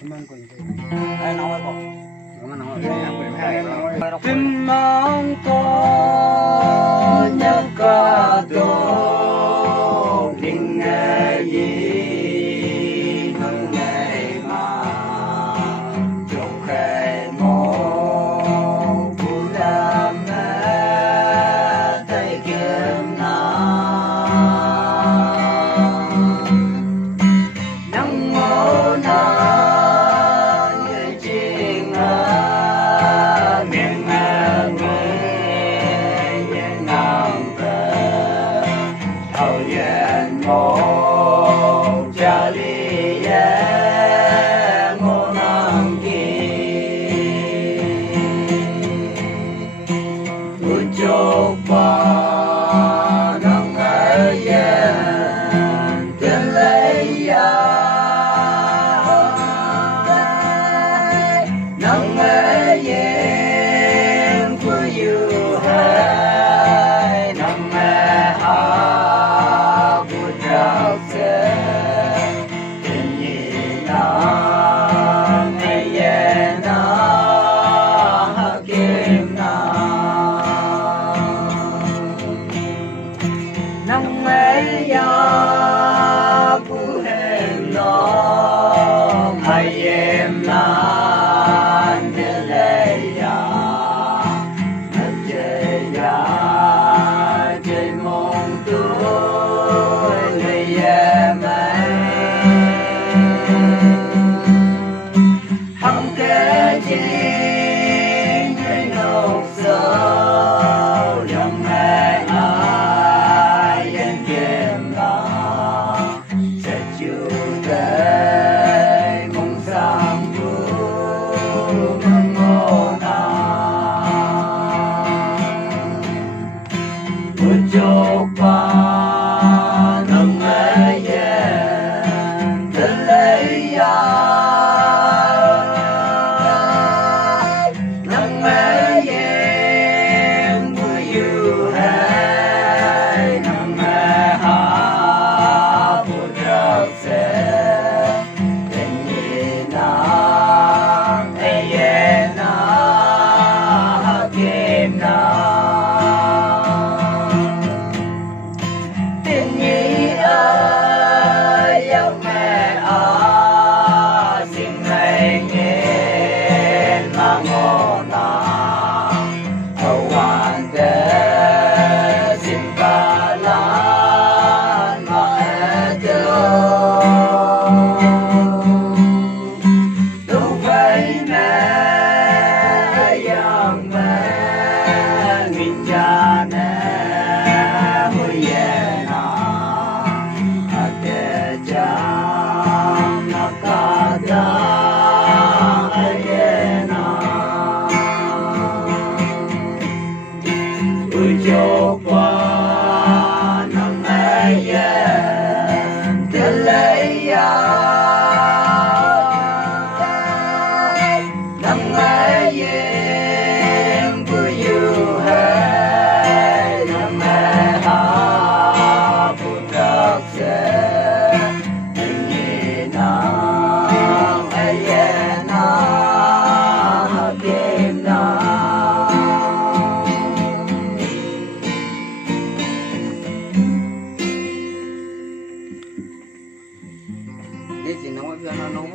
Tim mang to nhớ cả tổ tình ngày gì nâng ngày mà chúc khai mô phụ la mẹ thấy kiếm nào nắng mô nào một cha li một năm kia tôi chúc ba nắng ấy tiền lấy nắng ấy của you hay nắng nắng ấy ya bu hem lo hay em lan de le ya je ya je mong tu le ya mai hằng ke ji người nộp sâu lòng mai chúc ba nâng ấy tên lấy nâng ấy của you hay nâng ha phụ trợ sẽ tình gì nàng ấy na kim na chúc ba nâng ấy tên lấy nâng ấy của you hay nâng ha phụ trợ sẽ tình gì nàng ấy na kim na cái gì nấu nó nấu